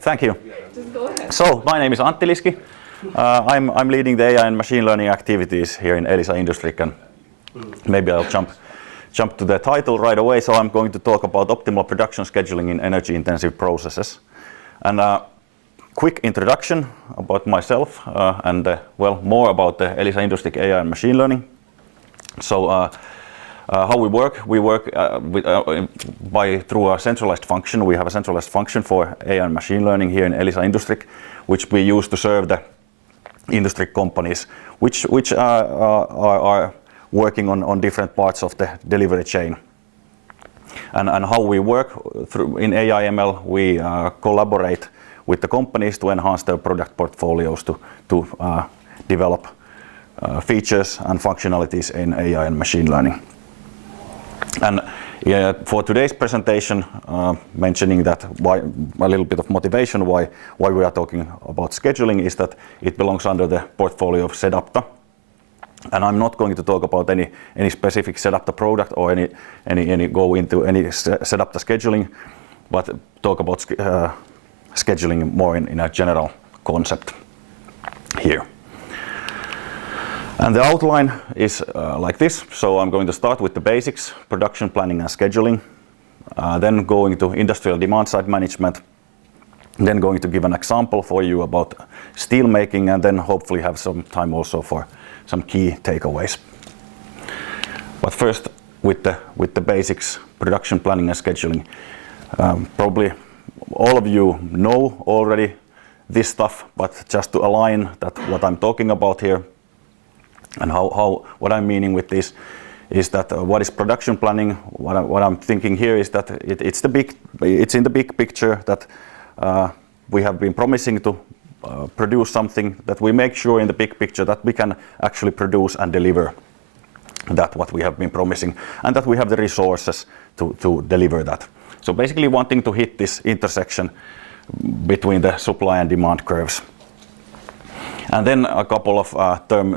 Thank you. So, my name is Antti Liski. I'm leading the AI and machine learning activities here in Elisa Industriq, and maybe I'll jump to the title right away. So I'm going to talk about optimal production scheduling in energy-intensive processes. And quick introduction about myself and more about the Elisa Industriq AI and machine learning. So how we work through a centralized function. We have a centralized function for AI and machine learning here in Elisa Industriq, which we use to serve the industry companies, which are working on different parts of the delivery chain. And how we work through in AI/ML, we collaborate with the companies to enhance their product portfolios to develop features and functionalities in AI and machine learning. And for today's presentation, mentioning that a little bit of motivation why we are talking about scheduling is that it belongs under the portfolio of sedApta. And I'm not going to talk about any specific sedApta product or go into any sedApta scheduling, but talk about scheduling more in a general concept here. And the outline is like this. So I'm going to start with the basics, production planning and scheduling, then going to industrial demand side management, then going to give an example for you about steel making, and then hopefully have some time also for some key takeaways. But first with the basics, production planning and scheduling. Probably all of you know already this stuff, but just to align that what I'm talking about here and what I'm meaning with this is that what is production planning? What I'm thinking here is that it's in the big picture that we have been promising to produce something, that we make sure in the big picture that we can actually produce and deliver that what we have been promising, and that we have the resources to deliver that. So basically wanting to hit this intersection between the supply and demand curves. And then a couple of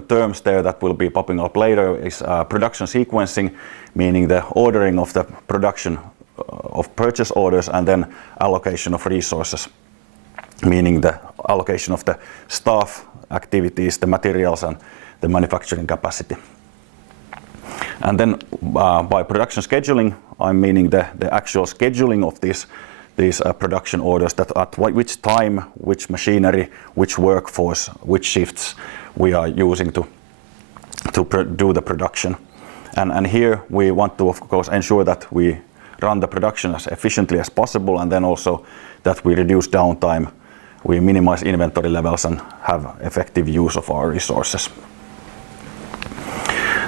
terms there that will be popping up later is production sequencing, meaning the ordering of the production of purchase orders, and then allocation of resources, meaning the allocation of the staff, activities, the materials, and the manufacturing capacity. And then by production scheduling, I'm meaning the actual scheduling of these production orders, that at which time, which machinery, which workforce, which shifts we are using to do the production. And here we want to, of course, ensure that we run the production as efficiently as possible, and then also that we reduce downtime, we minimize inventory levels, and have effective use of our resources.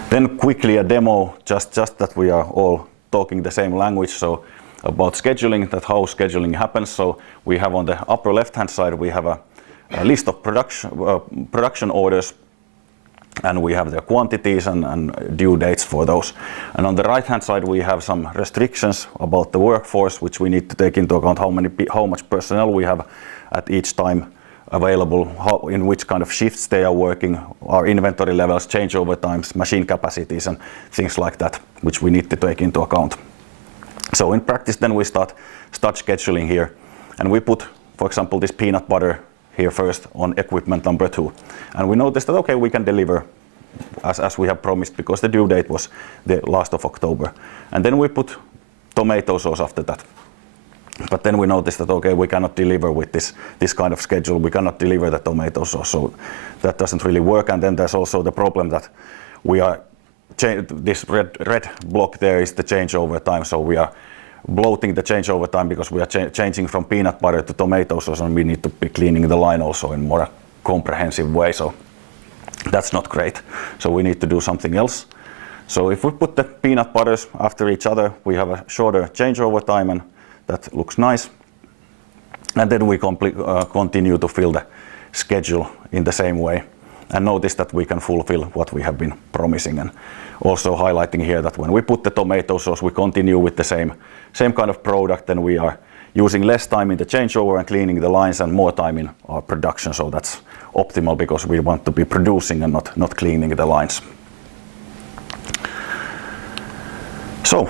Then quickly a demo, just that we are all talking the same language. So about scheduling, that how scheduling happens. So we have on the upper left-hand side, we have a list of production orders, and we have the quantities and due dates for those. And on the right-hand side, we have some restrictions about the workforce, which we need to take into account how much personnel we have at each time available, in which kind of shifts they are working, our inventory levels, changeover times, machine capacities, and things like that, which we need to take into account. So in practice, then we start scheduling here, and we put, for example, this peanut butter here first on equipment number 2, and we notice that okay, we can deliver as we have promised, because the due date was the last of October. And then we put tomato sauce after that. But then we noticed that okay, we cannot deliver with this kind of schedule. We cannot deliver the tomato sauce, so that doesn't really work. And then there's also the problem that we are this red block there is the changeover time. So we are bloating the changeover time because we are changing from peanut butter to tomato sauce, and we need to be cleaning the line also in more comprehensive way. So that's not great. So we need to do something else. So if we put the peanut butters after each other, we have a shorter changeover time, and that looks nice. And then we continue to fill the schedule in the same way, and notice that we can fulfill what we have been promising. And also highlighting here that when we put the tomato sauce, we continue with the same kind of product, and we are using less time in the changeover and cleaning the lines and more time in our production. So that's optimal because we want to be producing and not cleaning the lines. So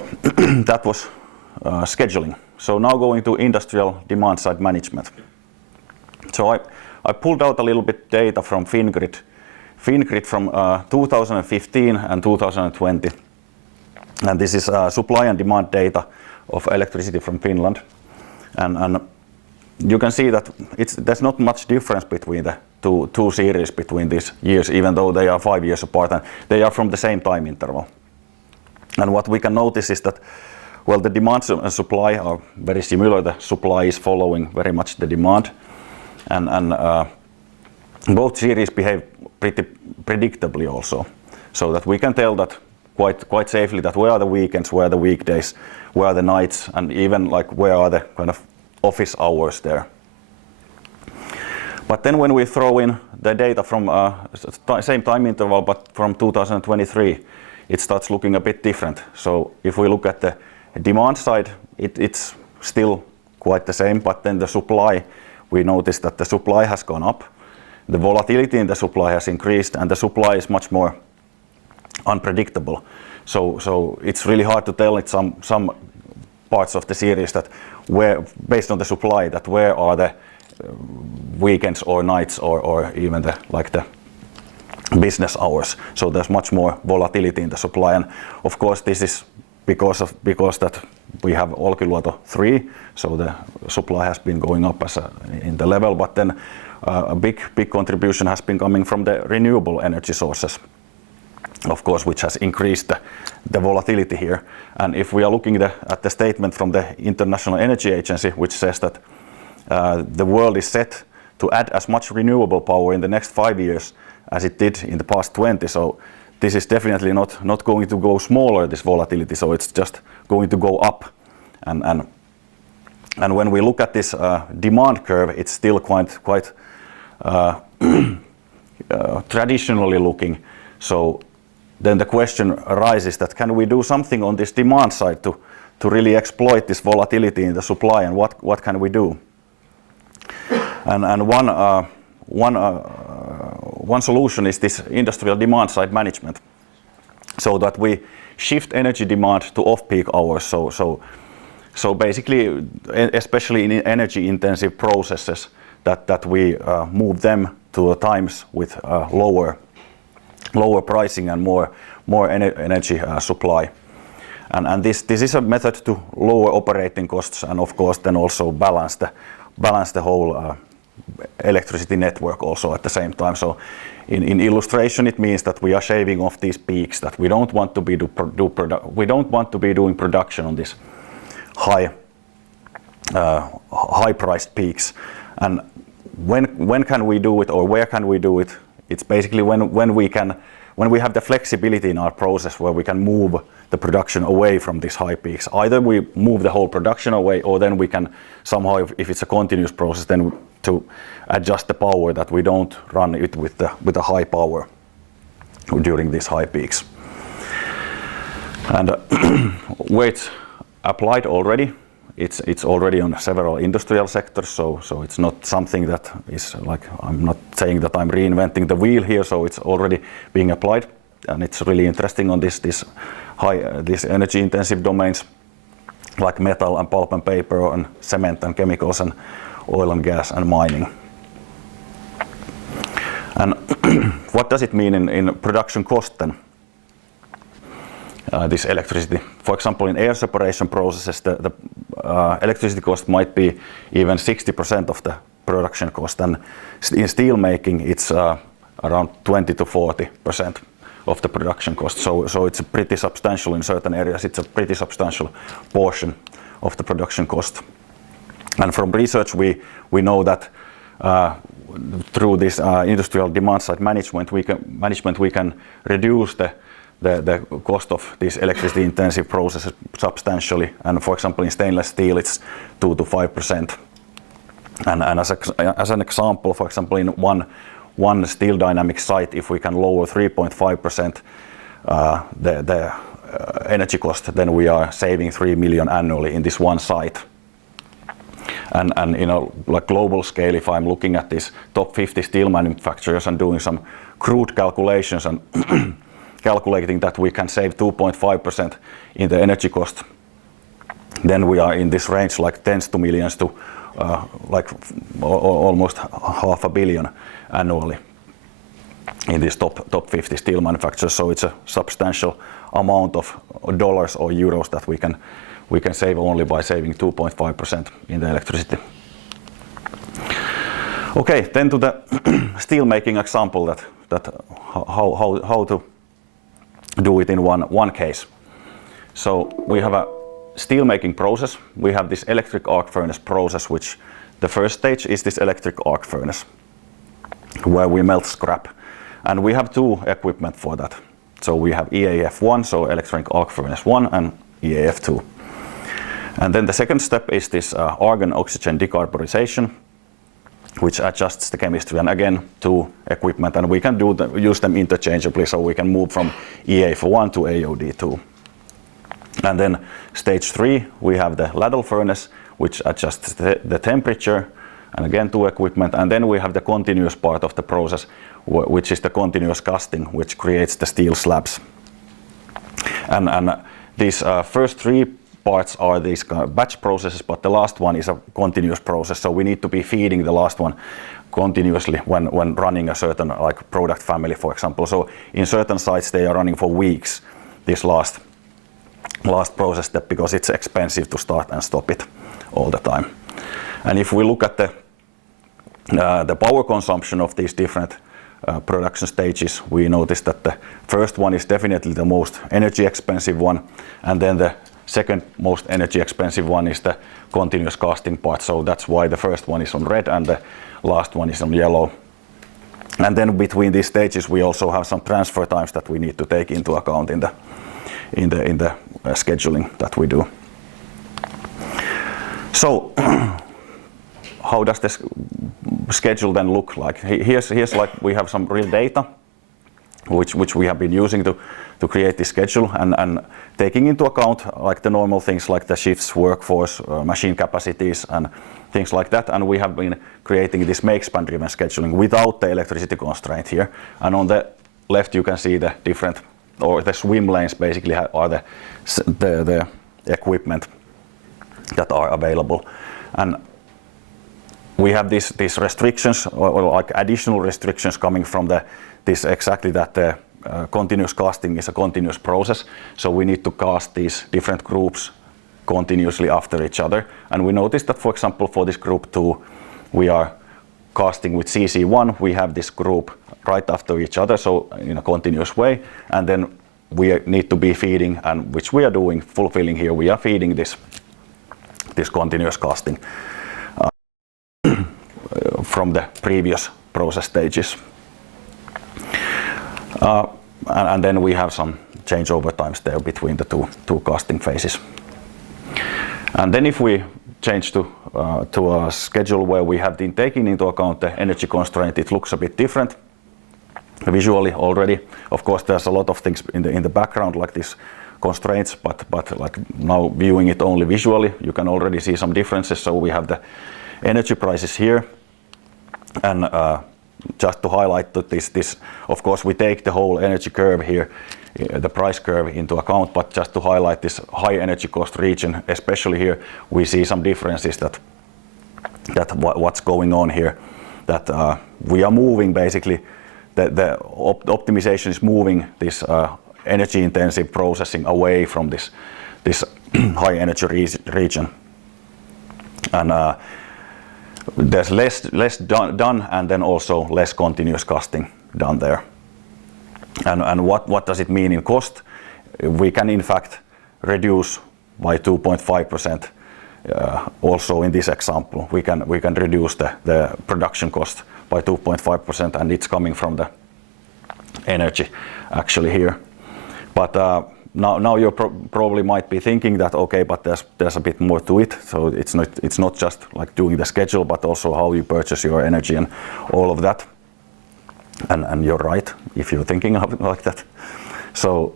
that was scheduling. So now going to industrial demand side management. So I pulled out a little bit data from Fingrid from 2015 and 2020. And this is supply and demand data of electricity from Finland. And you can see that there's not much difference between the two series between these years, even though they are 5 years apart and they are from the same time interval. And what we can notice is that, well, the demand and supply are very similar. The supply is following very much the demand, and both series behave pretty predictably also, so that we can tell that quite safely that where are the weekends, where are the weekdays, where are the nights, and even like where are the kind of office hours there. But then when we throw in the data from same time interval but from 2023, it starts looking a bit different. So if we look at the demand side, it's still quite the same, but then the supply, we notice that the supply has gone up, the volatility in the supply has increased, and the supply is much more unpredictable. So it's really hard to tell it some parts of the series that where, based on the supply, that where are the weekends or nights or even the business hours. So there's much more volatility in the supply, and of course this is because that we have Olkiluoto 3, so the supply has been going up in the level, but then a big contribution has been coming from the renewable energy sources, of course, which has increased the volatility here. And if we are looking at the statement from the International Energy Agency, which says that the world is set to add as much renewable power in the next 5 years as it did in the past 20, so this is definitely not going to go smaller, this volatility, so it's just going to go up. And when we look at this demand curve, it's still quite traditionally looking. So then the question arises that can we do something on this demand side to really exploit this volatility in the supply, and what can we do? And one solution is this industrial demand side management, so that we shift energy demand to off-peak hours. So basically, especially in energy intensive processes, that we move them to times with lower pricing and more energy supply. And this is a method to lower operating costs, and of course then also balance the whole electricity network also at the same time. So in illustration, it means that we are shaving off these peaks, that we don't want to be doing production on this high priced peaks. And when can we do it, or where can we do it? It's basically when we have the flexibility in our process where we can move the production away from these high peaks. Either we move the whole production away, or then we can somehow, if it's a continuous process, then to adjust the power, that we don't run it with the high power during these high peaks. And where it's applied already, it's already on several industrial sectors, so it's not something that is like, I'm not saying that I'm reinventing the wheel here, so it's already being applied, and it's really interesting on these energy intensive domains like metal and pulp and paper and cement and chemicals and oil and gas and mining. And what does it mean in production cost then? This electricity. For example, in air separation processes, the electricity cost might be even 60% of the production cost, and in steel making it's around 20 to 40% of the production cost. So it's pretty substantial in certain areas. It's a pretty substantial portion of the production cost. And from research, we know that through this industrial demand side management, we can reduce the cost of these electricity intensive processes substantially. And for example, in stainless steel, it's 2 to 5%. And as an example, for example, in one steel dynamic site, if we can lower 3.5% the energy cost, then we are saving 3 million annually in this one site. And you know, like global scale, if I'm looking at these top 50 steel manufacturers and doing some crude calculations and calculating that we can save 2.5% in the energy cost then we are in this range like tens to millions to like almost $500 million annually in these top 50 steel manufacturers. So it's a substantial amount of dollars or euros that we can save only by saving 2.5% in the electricity. Okay, then to the steel making example that how to do it in one case. So we have a steel making process. We have this electric arc furnace process, which the first stage is this electric arc furnace where we melt scrap, and we have two equipment for that. So we have EAF1, so electric arc furnace 1, and EAF2. And then the second step is this argon oxygen decarbonization, which adjusts the chemistry, and again two equipment, and we can use them interchangeably, so we can move from EAF1 to AOD2. And then stage 3, we have the ladle furnace, which adjusts the temperature, and again two equipment. And then we have the continuous part of the process, which is the continuous casting, which creates the steel slabs. And these first three parts are these batch processes, but the last one is a continuous process. So we need to be feeding the last one continuously when running a certain like product family, for example. So in certain sites they are running for weeks, this last process step, because it's expensive to start and stop it all the time. And if we look at the power consumption of these different production stages, we notice that the first one is definitely the most energy expensive one, and then the second most energy expensive one is the continuous casting part. So that's why the first one is on red and the last one is on yellow. And then between these stages we also have some transfer times that we need to take into account in the scheduling that we do. So how does this schedule then look like? Here's like we have some real data which we have been using to create this schedule, and taking into account like the normal things like the shifts, workforce, machine capacities and things like that. And we have been creating this make span driven scheduling without the electricity constraint here. And on the left you can see the different, or the swim lanes basically are the equipment that are available. And we have these restrictions or like additional restrictions coming from this exactly that the continuous casting is a continuous process. So we need to cast these different groups continuously after each other. And we noticed that, for example, for this group 2, we are casting with CC1. We have this group right after each other, so in a continuous way. And then we need to be feeding, and which we are doing, fulfilling here. We are feeding this continuous casting from the previous process stages. And then we have some changeover times there between the two casting phases. And then if we change to a schedule where we have been taking into account the energy constraint, it looks a bit different visually already. Of course, there's a lot of things in the background like these constraints, but like now viewing it only visually, you can already see some differences. So we have the energy prices here, and just to highlight that this, of course, we take the whole energy curve here, the price curve into account, but just to highlight this high energy cost region, especially here, we see some differences that what's going on here, that we are moving basically, the optimization is moving this energy intensive processing away from this high energy region. And there's less done, and then also less continuous casting done there. And what does it mean in cost? We can in fact reduce by 2.5%. Also in this example, we can reduce the production cost by 2.5%, and it's coming from the energy actually here. But now you probably might be thinking that okay, but there's a bit more to it. So it's not just like doing the schedule, but also how you purchase your energy and all of that. And you're right if you're thinking of it like that. So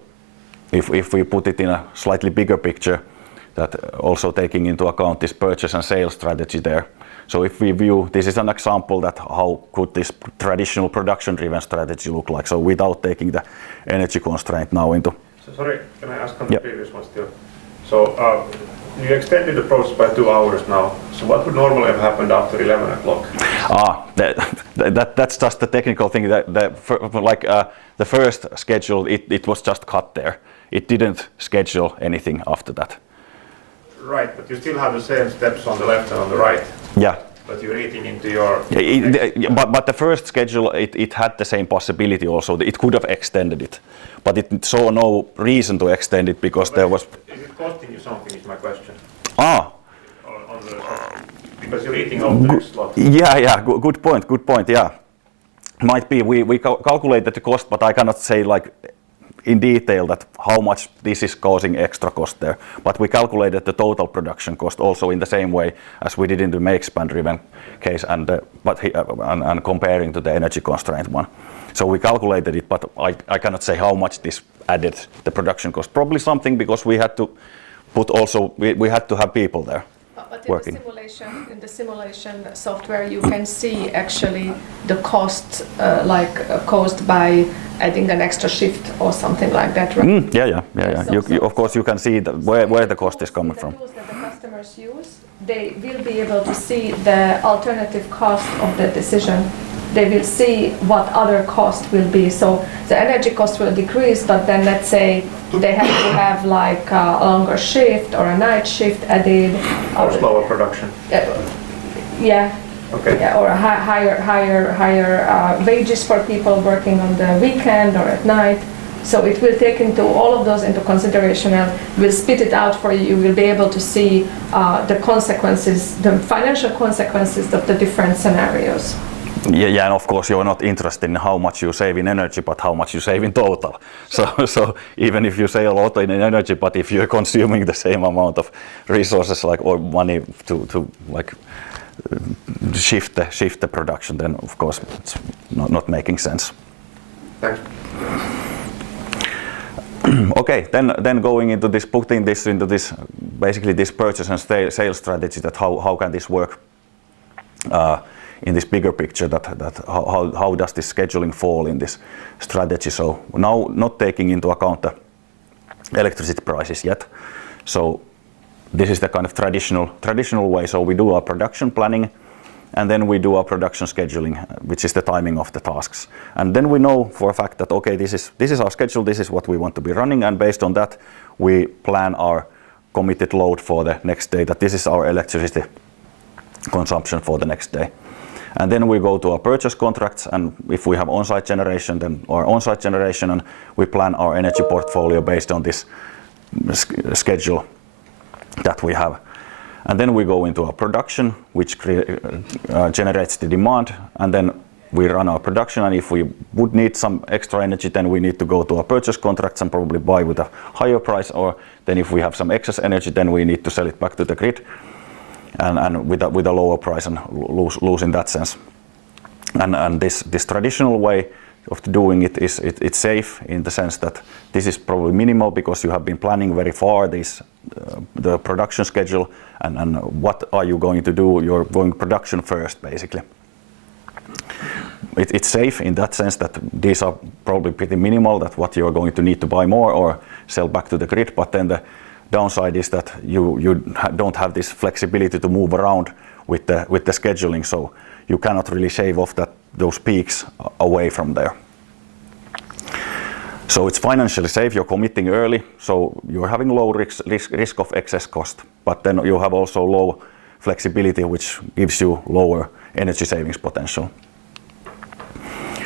if we put it in a slightly bigger picture, that also taking into account this purchase and sales strategy there. So if we view, this is an example that how could this traditional production driven strategy look like, so without taking the energy constraint now into. So sorry, can I ask on the previous one still? So You extended the process by 2 hours now. So what would normally have happened after 11 o'clock? That's just the technical thing. The first schedule, it was just cut there. It didn't schedule anything after that. Right, but you still have the same steps on the left and on the right. Yeah. But you're eating into your... But the first schedule, it had the same possibility also. It could have extended it, but it saw no reason to extend it because there was... Is it costing you something, is my question. Because you're eating out the next slot. Yeah, good point, yeah. Might be, we calculated the cost, but I cannot say like in detail that how much this is causing extra cost there. But we calculated the total production cost also in the same way as we did in the make span driven case and comparing to the energy constraint one. So we calculated it, but I cannot say how much this added the production cost. Probably something because we had to put also, we had to have people there. But working. In the simulation software, you can see actually the cost caused by adding an extra shift or something like that, right? Yeah. Of course, you can see where the cost is coming from. The tools that the customers use, they will be able to see the alternative cost of the decision. They will see what other cost will be. So the energy cost will decrease, but then let's say they have to have like a longer shift or a night shift added. Or slower production. Yeah. Okay. Yeah, or a higher wages for people working on the weekend or at night. So it will take into all of those into consideration and will spit it out for you. You will be able to see the consequences, the financial consequences of the different scenarios. Yeah, and of course you're not interested in how much you save in energy, but how much you save in total. So even if you save a lot in energy, but if you're consuming the same amount of resources or money to shift the production, then of course it's not making sense. Thanks. Okay, then going into this, putting this into this basically this purchase and sales strategy, that how can this work in this bigger picture, that how does this scheduling fall in this strategy. So now not taking into account the electricity prices yet. So this is the kind of traditional way. So we do our production planning and then we do our production scheduling, which is the timing of the tasks. And then we know for a fact that okay, this is our schedule, this is what we want to be running, and based on that we plan our committed load for the next day, that this is our electricity consumption for the next day. And then we go to our purchase contracts, and if we have on-site generation, then our on-site generation, and we plan our energy portfolio based on this schedule that we have. And then we go into our production, which generates the demand, and then we run our production, and if we would need some extra energy, then we need to go to our purchase contracts and probably buy with a higher price, or then if we have some excess energy, then we need to sell it back to the grid. And with a lower price and lose in that sense. And this traditional way of doing it is it's safe in the sense that this is probably minimal because you have been planning very far the production schedule and what are you going to do. You're going production first basically. It's safe in that sense that these are probably pretty minimal, that what you're going to need to buy more or sell back to the grid, but then the downside is that you don't have this flexibility to move around with the scheduling, so you cannot really shave off those peaks away from there. So it's financially safe, you're committing early, so you're having low risk of excess cost, but then you have also low flexibility, which gives you lower energy savings potential.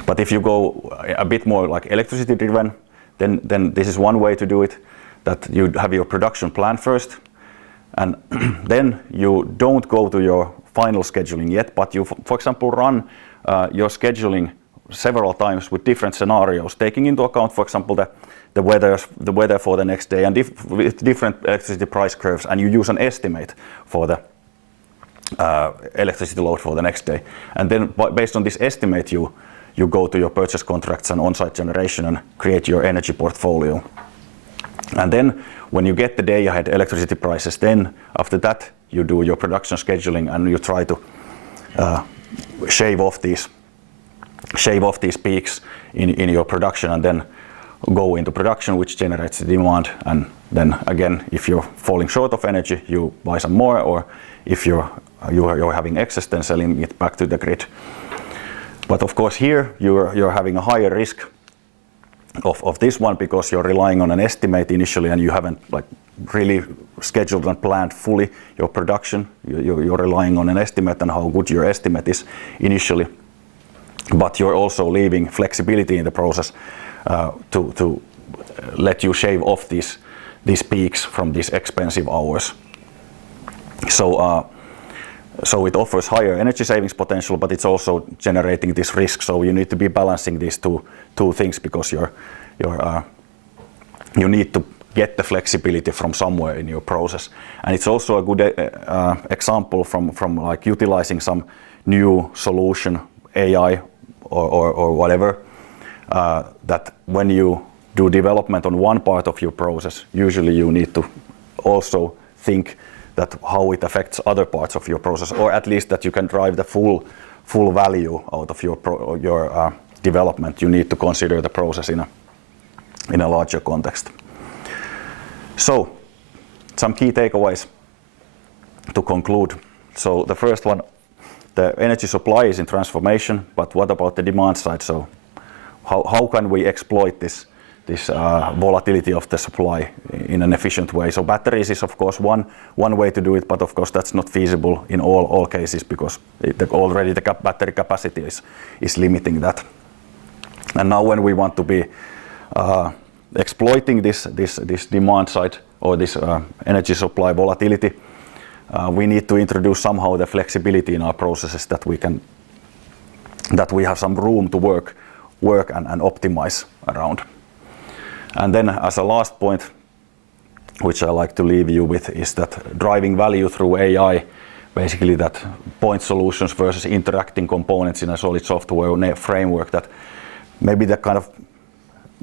But if you go a bit more like electricity driven, then this is one way to do it, that you have your production plan first, and then you don't go to your final scheduling yet, but you, for example, run your scheduling several times with different scenarios, taking into account, for example, the weather for the next day and with different electricity price curves, and you use an estimate for the electricity load for the next day. And then based on this estimate, you go to your purchase contracts and on-site generation and create your energy portfolio. And then when you get the day ahead electricity prices, then after that you do your production scheduling and you try to shave off these peaks in your production, and then go into production, which generates the demand, and then again, if you're falling short of energy, you buy some more, or if you're having excess, then selling it back to the grid. But of course here you're having a higher risk of this one, because you're relying on an estimate initially, and you haven't like really scheduled and planned fully your production. You're relying on an estimate and how good your estimate is initially. But you're also leaving flexibility in the process to let you shave off these peaks from these expensive hours. So it offers higher energy savings potential, but it's also generating this risk. So you need to be balancing these two things, because you need to get the flexibility from somewhere in your process. And it's also a good example from like utilizing some new solution, AI or whatever, that when you do development on one part of your process, usually you need to also think that how it affects other parts of your process, or at least that you can drive the full value out of your development. You need to consider the process in a larger context. So, some key takeaways to conclude. So the first one, the energy supply is in transformation, but what about the demand side? So how can we exploit this volatility of the supply in an efficient way? So batteries is of course one way to do it, but of course that's not feasible in all cases, because already the battery capacity is limiting that. And now when we want to be exploiting this demand side, or this energy supply volatility, we need to introduce somehow the flexibility in our processes, that we have some room to work and optimize around. And then as a last point, which I like to leave you with, is that driving value through AI, basically that point solutions versus interacting components in a solid software framework, that maybe the kind of,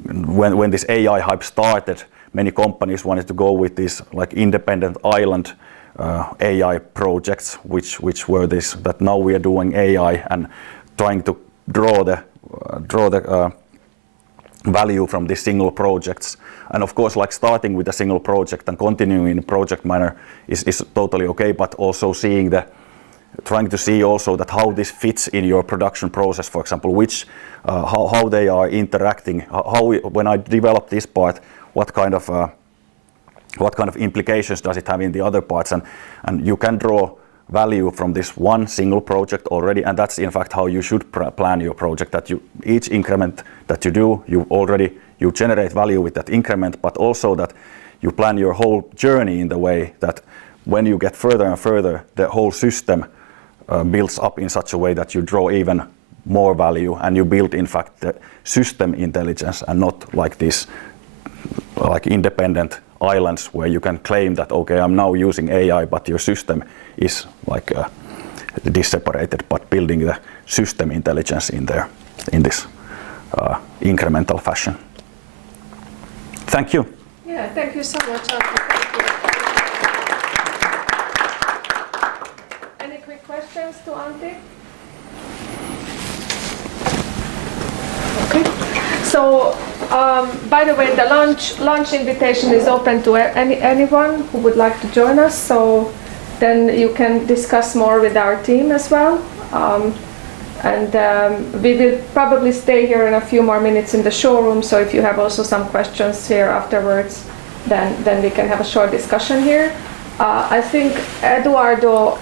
when this AI hype started, many companies wanted to go with these like independent island AI projects, which were this, that now we are doing AI and trying to draw the value from these single projects. And of course, like starting with a single project and continuing in a project manner is totally okay, but also trying to see also that how this fits in your production process, for example, how they are interacting, when I develop this part, what kind of implications does it have in the other parts, and you can draw value from this one single project already, and that's in fact how you should plan your project, that each increment that you do, you generate value with that increment, but also that you plan your whole journey in the way that when you get further and further, the whole system builds up in such a way that you draw even more value, and you build in fact the system intelligence, and not like this like independent islands where you can claim that, okay, I'm now using AI, but your system is like separated, but building the system intelligence in there in this incremental fashion. Thank you. Yeah, thank you so much, Antti. Any quick questions to Antti? Okay. So, by the way, the lunch invitation is open to anyone who would like to join us. So then you can discuss more with our team as well. We will probably stay here in a few more minutes in the showroom. So if you have also some questions here afterwards, then we can have a short discussion here. I think, Eduardo,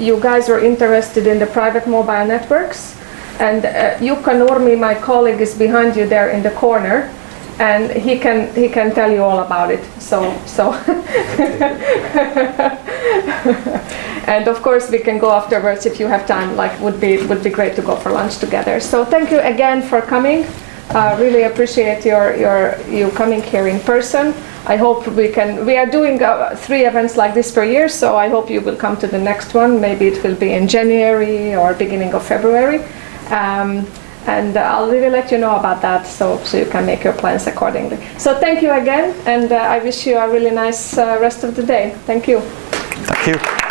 you guys were interested in the private mobile networks. And Jukka Nurmi, my colleague, is behind you there in the corner, and he can tell you all about it. So and of course we can go afterwards if you have time. Like would be great to go for lunch together. So thank you again for coming. Really appreciate you coming here in person. I hope we are doing 3 events like this per year, so I hope you will come to the next one. Maybe it will be in January or beginning of February. And I'll really let you know about that, so you can make your plans accordingly. So thank you again, and I wish you a really nice rest of the day. Thank you. Thank you.